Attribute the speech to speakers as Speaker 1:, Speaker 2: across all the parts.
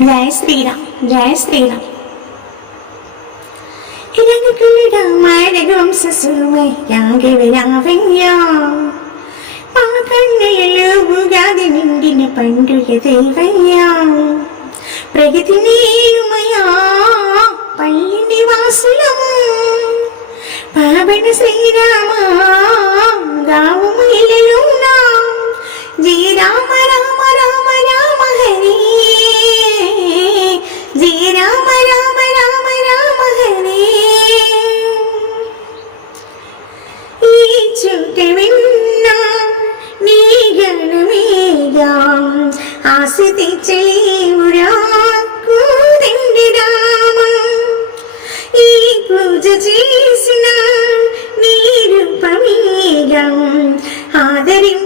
Speaker 1: ജയ ശ്രീറാം ജയ ശ്രീറാം ഇരകുളിടമാരകം സസുമേ രാഘവരാവയ്യ പാകണ്ണയലോകാതെ നിന്ദിന പണ്ടുയ ദേവയ്യ പ്രകൃതിനേരുമയാ പള്ളിന്റെ വാസുലം പാവന ശ്രീരാമ? జీ రామ రామ రామ రామ హరి ఈ చుట విన్నా నీ గణమేగా ఆశ తెచ్చలేవురా కూదండి రామ ఈ పూజ చేసిన నీ రూపమేగా ఆదరింపలేరా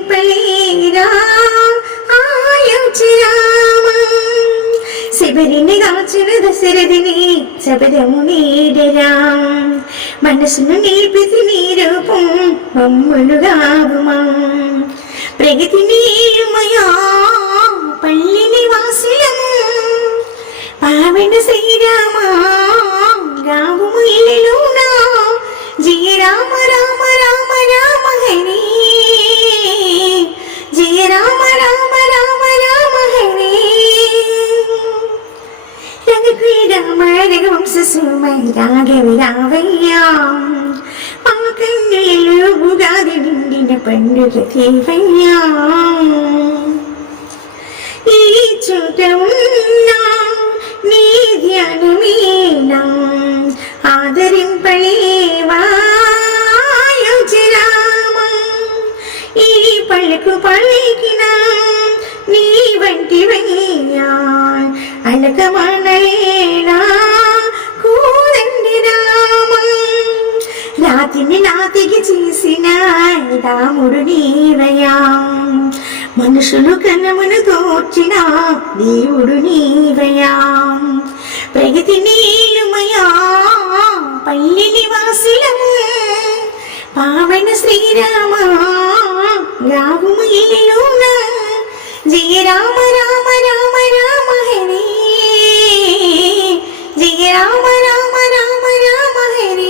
Speaker 1: ശബരമു നേടരാം മനസ്സിനു നീൽപ്പിതി നീരൂപം മമ്മളുകാവുമാം പ്രകൃതി നീഴുമയാ മനസ്സിമരാകവരാവയ്യാം പാകങ്ങളിൽ ഒഴുകാതെ ഡിണ്ടിന്റെ ഈ നീ വണ്ടി വയ്യാൻ അലകമാണലേനാ రాతిని నాతికి చేసిన రాముడు నీవయా మనుషులు కన్నమును తోర్చిన దేవుడు నీవయా ప్రగతి నీలుమయా పల్లి నివాసులము పావన శ్రీరామ రాముము ఇల్లున జయ రామ రామ రామ రామ హరి. జయ రామ రామ రామ రామ హరి.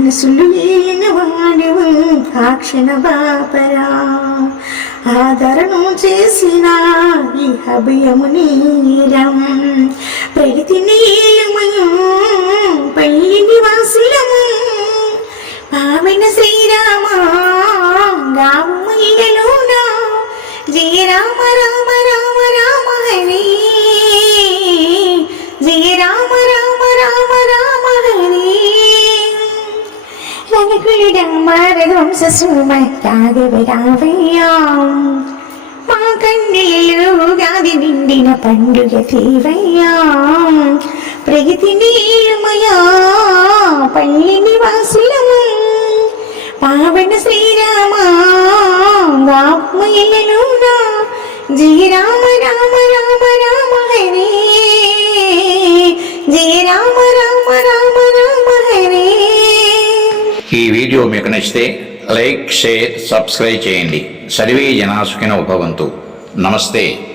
Speaker 1: మనసులు లేని వాడవు. కాక్షణ బాపరా. ఆదరణం చేసిన ఈ అభయము నీరం ప్రగతి నీలమయం పల్లి నివాసులము. పావన శ్రీరామ గాము ఇయలునా జయ రామ రామ రామ రఘుడంబరవంశ సుమై రాఘవి మా కన్నీళ్ళు గాది నిండిన పండుగ తీవయ్యాం ప్రగతి నీలమయా పల్లి నివాసులము పావన శ్రీరామ వాక్మయలునా జయ రామ రామ రామ రామ హరే. జయ రామ రామ రామ రామ హరే.
Speaker 2: ఈ వీడియో మీకు నచ్చితే లైక్ షేర్ సబ్స్క్రైబ్ చేయండి. సర్వే జనాసుకిన ఉపవంతు నమస్తే.